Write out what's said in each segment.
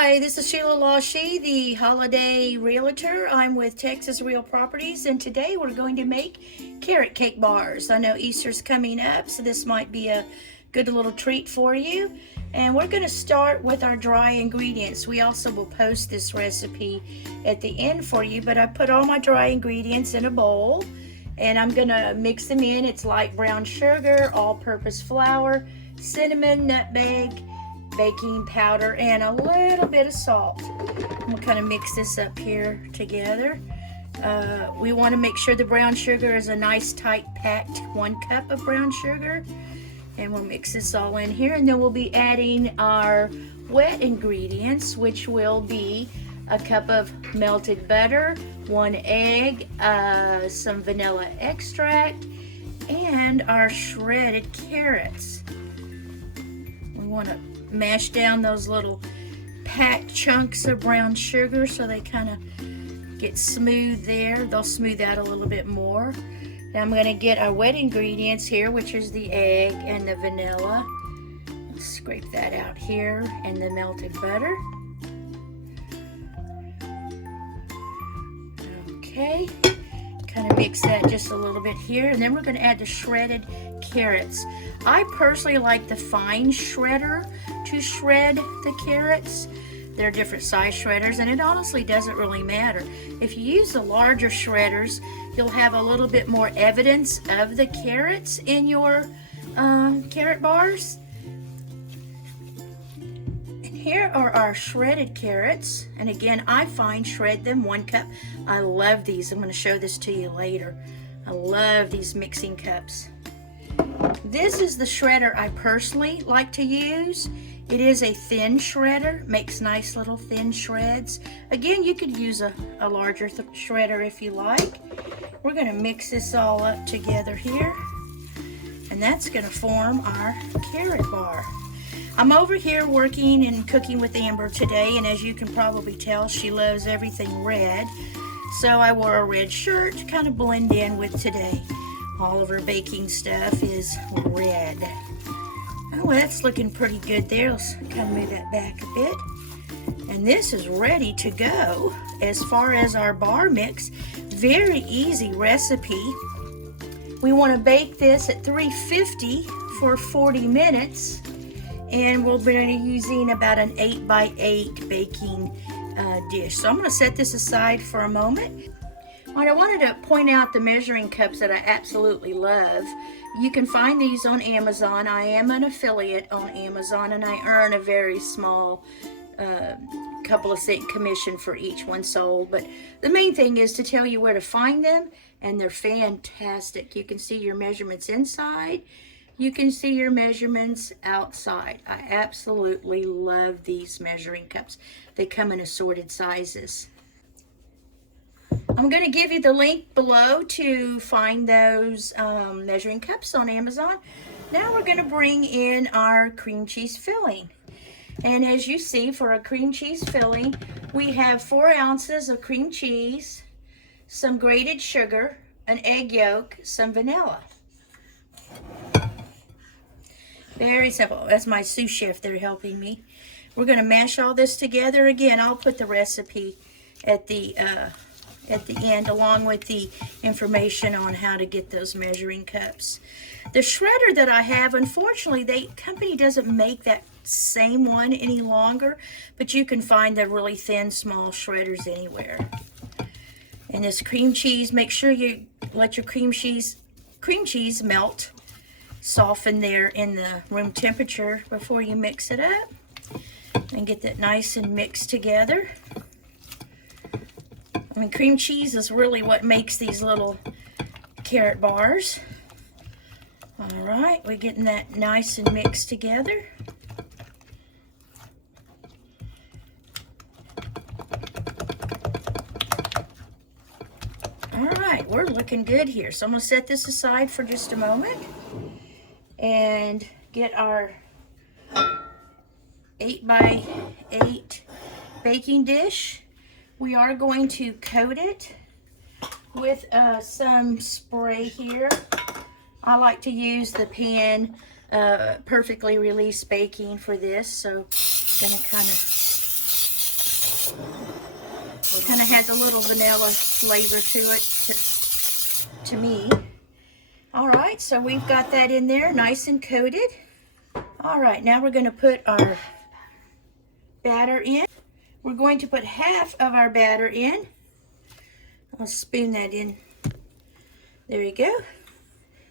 Hi, this is Sheila Lawshie, the holiday realtor. I'm with Texas Real Properties, and today we're going to make carrot cake bars. I know Easter's coming up, so this might be a good little treat for you. And we're going to start with our dry ingredients. We also will post this recipe at the end for you, but I put all my dry ingredients in a bowl, and I'm going to mix them in. It's light brown sugar, all-purpose flour, cinnamon, nutmeg, baking powder, and a little bit of salt. We'll kind of mix this up here together. We want to make sure the brown sugar is a nice tight packed 1 cup of brown sugar, and we'll mix this all in here, and then we'll be adding our wet ingredients, which will be a cup of melted butter, 1 egg, some vanilla extract, and our shredded carrots. We want to mash down those little packed chunks of brown sugar so they kind of get smooth there. They'll smooth out a little bit more. Now I'm going to get our wet ingredients here, which is the egg and the vanilla. Let's scrape that out here, and the melted butter. Okay, kind of mix that just a little bit here, and then we're going to add the shredded carrots. I personally like the fine shredder to shred the carrots. There are different size shredders, and it honestly doesn't really matter. If you use the larger shredders, you'll have a little bit more evidence of the carrots in your carrot bars. And here are our shredded carrots, and again, I find shred them 1 cup. I love these. I'm going to show this to you later. I love these mixing cups. This is the shredder I personally like to use. It is a thin shredder, makes nice little thin shreds. Again, you could use a larger shredder if you like. We're going to mix this all up together here, and that's going to form our carrot bar. I'm over here working and cooking with Amber today, and as you can probably tell, she loves everything red. So I wore a red shirt to kind of blend in with today. All of her baking stuff is red. Oh, that's looking pretty good there. Let's kind of move that back a bit. And this is ready to go as far as our bar mix. Very easy recipe. We want to bake this at 350 for 40 minutes. And we'll be using about an 8x8 baking dish. So I'm going to set this aside for a moment. I wanted to point out the measuring cups that I absolutely love. You can find these on Amazon. I am an affiliate on Amazon, and I earn a very small couple of cent commission for each one sold. But the main thing is to tell you where to find them, and they're fantastic. You can see your measurements inside. You can see your measurements outside. I absolutely love these measuring cups. They come in assorted sizes. I'm going to give you the link below to find those measuring cups on Amazon. Now we're going to bring in our cream cheese filling. And as you see, for our cream cheese filling, we have 4 ounces of cream cheese, some grated sugar, an egg yolk, some vanilla. Very simple. That's my sous chef there helping me. We're going to mash all this together. Again, I'll put the recipe at the end, along with the information on how to get those measuring cups. The shredder that I have, unfortunately, the company doesn't make that same one any longer, but you can find the really thin, small shredders anywhere. And this cream cheese, make sure you let your cream cheese melt, soften there in the room temperature before you mix it up, and get that nice and mixed together. I mean, cream cheese is really what makes these little carrot bars. All right, we're getting that nice and mixed together. All right, we're looking good here. So I'm going to set this aside for just a moment and get our 8x8 baking dish. We are going to coat it with some spray here. I like to use the pan perfectly released baking for this, so I'm gonna kind of Kind of has a little vanilla flavor to it, to me. All right, so we've got that in there, nice and coated. All right, now we're going to put our batter in. We're going to put half of our batter in. I'll spoon that in. There you go.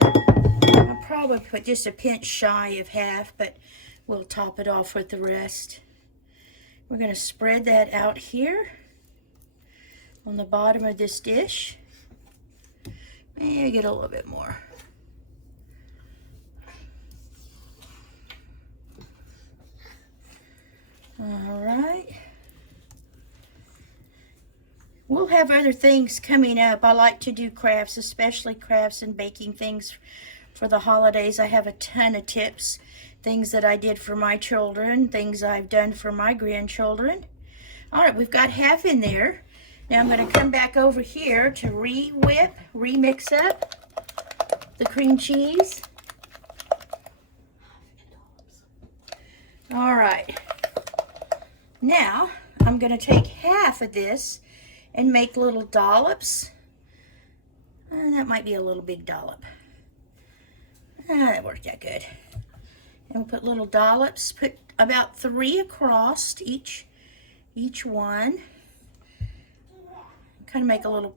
I'll probably put just a pinch shy of half, but we'll top it off with the rest. We're going to spread that out here on the bottom of this dish. Maybe get a little bit more. All right. We'll have other things coming up. I like to do crafts, especially crafts and baking things for the holidays. I have a ton of tips, things that I did for my children, things I've done for my grandchildren. All right, we've got half in there. Now I'm going to come back over here to remix up the cream cheese. All right. Now I'm going to take half of this and make little dollops. That might be a little big dollop. That worked out good. And we'll put little dollops, put about 3 across each one. Kind of make a little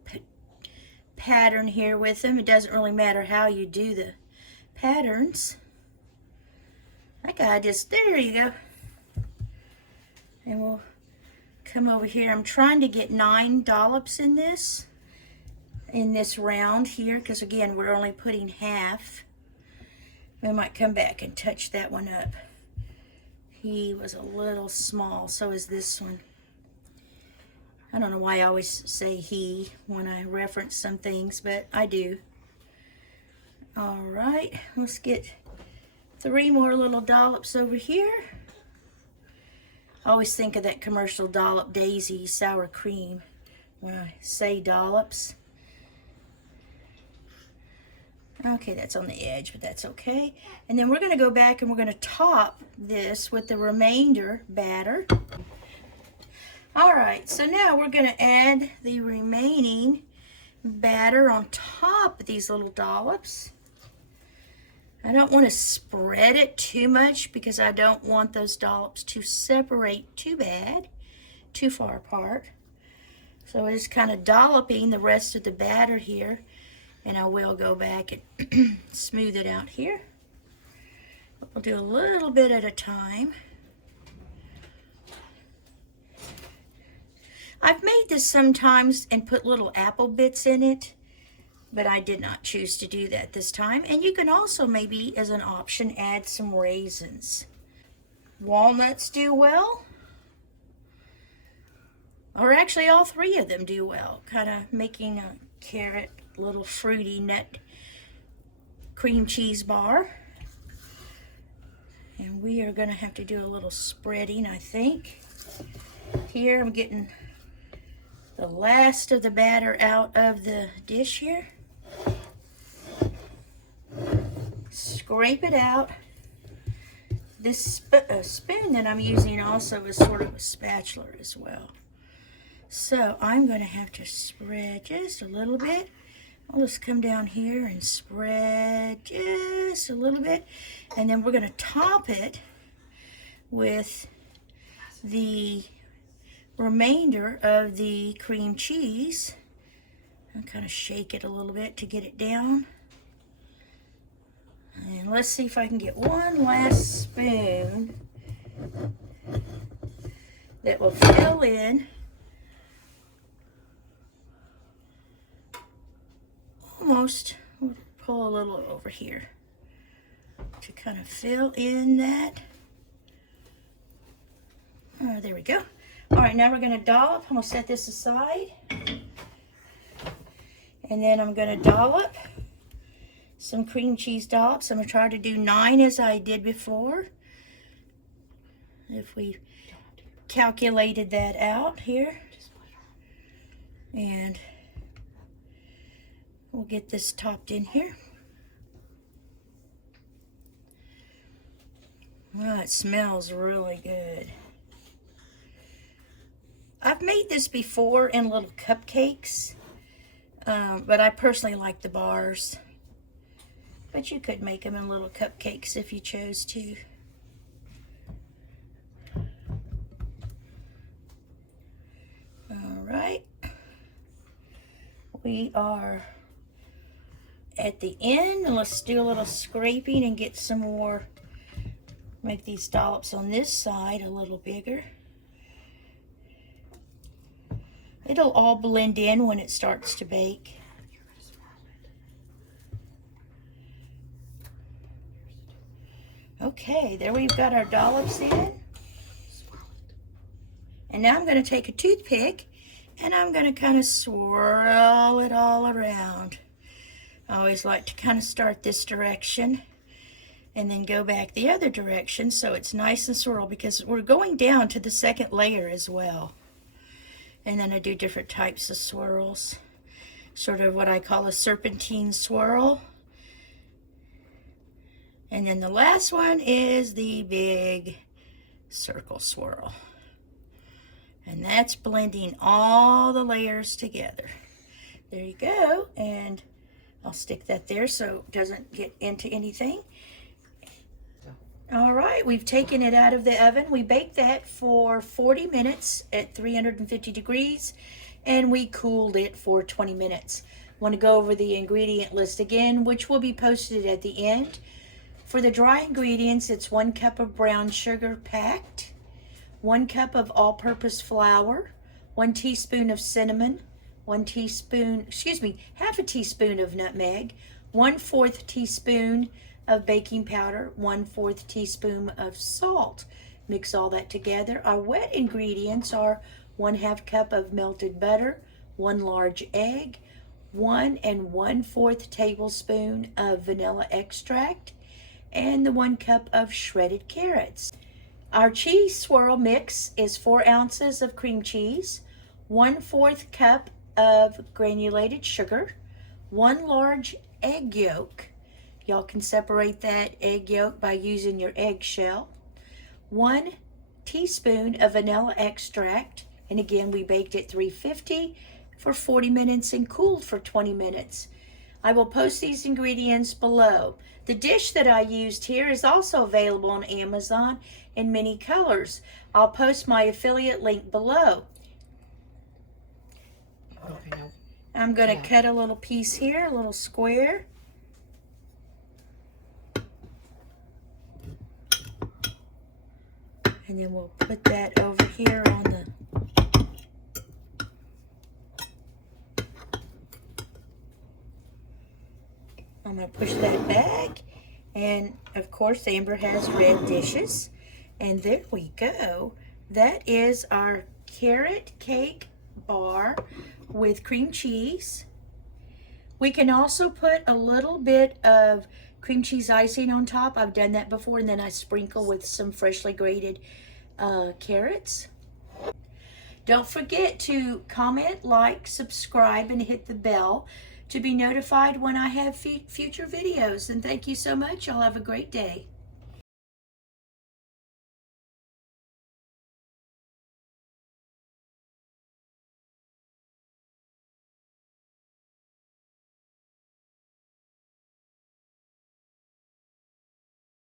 pattern here with them. It doesn't really matter how you do the patterns. That guy just, there you go. And we'll come over here. I'm trying to get 9 dollops in this round here, because again, we're only putting half. We might come back and touch that one up. He was a little small, so is this one. I don't know why I always say he when I reference some things, but I do. All right, let's get 3 more little dollops over here. I always think of that commercial Dollop Daisy sour cream when I say dollops. Okay, that's on the edge, but that's okay. And then we're going to go back and we're going to top this with the remainder batter. All right, so now we're going to add the remaining batter on top of these little dollops. I don't want to spread it too much because I don't want those dollops to separate too far apart. So we're just kind of dolloping the rest of the batter here, and I will go back and smooth it out here. We'll do a little bit at a time. I've made this sometimes and put little apple bits in it, but I did not choose to do that this time. And you can also maybe, as an option, add some raisins. Walnuts do well, or actually all 3 of them do well, kind of making a carrot, little fruity nut cream cheese bar. And we are going to have to do a little spreading, I think. Here I'm getting the last of the batter out of the dish here. Scrape it out. This spoon that I'm using also is sort of a spatula as well. So I'm going to have to spread just a little bit. I'll just come down here and spread just a little bit. And then we're going to top it with the remainder of the cream cheese. I'll kind of shake it a little bit to get it down. And let's see if I can get one last spoon that will fill in almost. We'll pull a little over here to kind of fill in that. Oh, there we go. All right, now we're going to dollop. I'm going to set this aside. And then I'm going to dollop some cream cheese dollops. I'm going to try to do 9 as I did before. If we calculated that out here. And we'll get this topped in here. Oh, it smells really good. I've made this before in little cupcakes, but I personally like the bars. But you could make them in little cupcakes if you chose to. All right. We are at the end, and let's do a little scraping and get some more. Make these dollops on this side a little bigger. It'll all blend in when it starts to bake. Okay, there we've got our dollops in. And now I'm going to take a toothpick and I'm going to kind of swirl it all around. I always like to kind of start this direction and then go back the other direction so it's nice and swirl, because we're going down to the second layer as well. And then I do different types of swirls, sort of what I call a serpentine swirl. And then the last one is the big circle swirl. And that's blending all the layers together. There you go. And I'll stick that there so it doesn't get into anything. All right, we've taken it out of the oven. We baked that for 40 minutes at 350 degrees, and we cooled it for 20 minutes. Want to go over the ingredient list again, which will be posted at the end. For the dry ingredients, it's 1 cup of brown sugar packed, 1 cup of all-purpose flour, 1 teaspoon of cinnamon, half a teaspoon of nutmeg, 1/4 teaspoon of baking powder, 1/4 teaspoon of salt. Mix all that together. Our wet ingredients are 1/2 cup of melted butter, 1 large egg, 1 1/4 tablespoon of vanilla extract, and the 1 cup of shredded carrots. Our cheese swirl mix is 4 ounces of cream cheese, 1/4 cup of granulated sugar, 1 large egg yolk. Y'all can separate that egg yolk by using your eggshell. 1 teaspoon of vanilla extract, and again we baked at 350 for 40 minutes and cooled for 20 minutes. I will post these ingredients below. The dish that I used here is also available on Amazon in many colors. I'll post my affiliate link below. Okay. I'm going to cut a little piece here, a little square. And then we'll put that over here on the I'm going to push that back. And of course Amber has red dishes. And there we go. That is our carrot cake bar with cream cheese. We can also put a little bit of cream cheese icing on top. I've done that before, and then I sprinkle with some freshly grated carrots. Don't forget to comment, like, subscribe, and hit the bell to be notified when I have future videos. And thank you so much. Y'all have a great day.